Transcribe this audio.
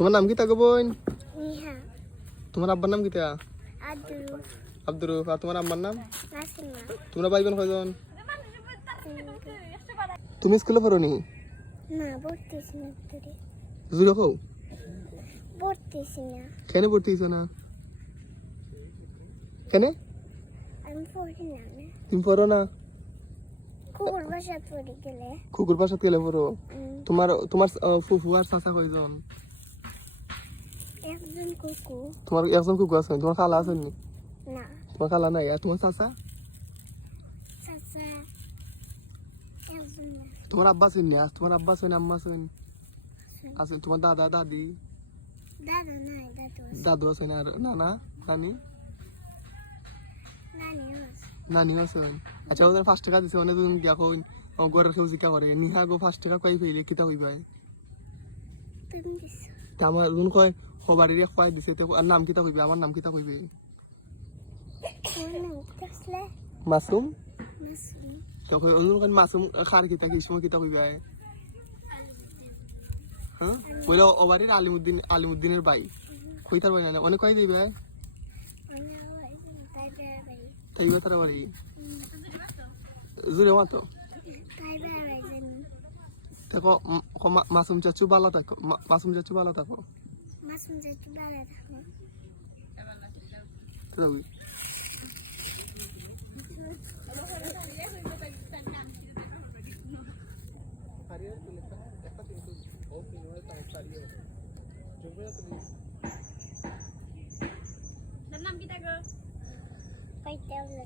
তোমার নাম কি তা গো বোন? নিহা, তোমার আব্বার নাম কি তা? আব্দুল, আব্দুর। আর তোমার আম্মার নাম? নাসিমা, তোমরা ভাই বোন কয়জন? তুমি স্কুলে পড়ো নি? না পড়তেছি না তোরে, জুড়ে খাও। পড়তেছি না, কেন পড়তে ইচ্ছো না? কেন? আমি পড়ি না না, তুমি পড়ো না? কুকুর বাসা পড়ে গেলে কুকুর বাসাত গেলে পড়ো। উম, তোমার তোমার ফুফু আর চাচা কয়জন? একজন কুকুর, তোমার একজন কুকুর আছে, তোমার খালা আছে নি? না তোমার খালা নাই। আর তোমার চাচা? চাচা একজন না, তোমার আব্বা আছেন নি? আর তোমার আব্বা আছেন, আম্মা আছেন? আছেন। তোমার দাদা দাদি? দাদা নাই, দাদু আছে, দাদু আছেন। আর নানা নানি? নানিও আছে, নানিও আছেন। আচ্ছা ওদের 5 টাকা দিছে, অনেক তুমি দেখো ঘরের কেউ জিকা করে নিহা গো 5 টাকা কই ফেলে কিতা হইবাই? তুমি দিছো, তা আমার ওজন কয় হবাড়ির কয় দিছে, আর নাম কিতা কইবে? আমার নাম কিতা কইবে? তোমার নাম কি আসলে? মাসুম। মাসুম, তখন ওজন কয় মাসুম খার কিতা কি সময় কিতা কইবে? হ্যাঁ ওইটা হবাড়ির আলিমুদ্দিনের ভাই। কইতার ভাই না অনেক কয় দিবে? অনেক হয়, তাই বেড়াবাড়ি, তাই তার বাড়ি জুড়ে মাতো। তাই বেড়াবাড়ি জানি, দেখো মাসুম চাচু ভালো থাকো, মাসুম চাচু ভালো থাকো। মাসুম যাইতে বেড়া থাকো, যাবি পাইতে হবে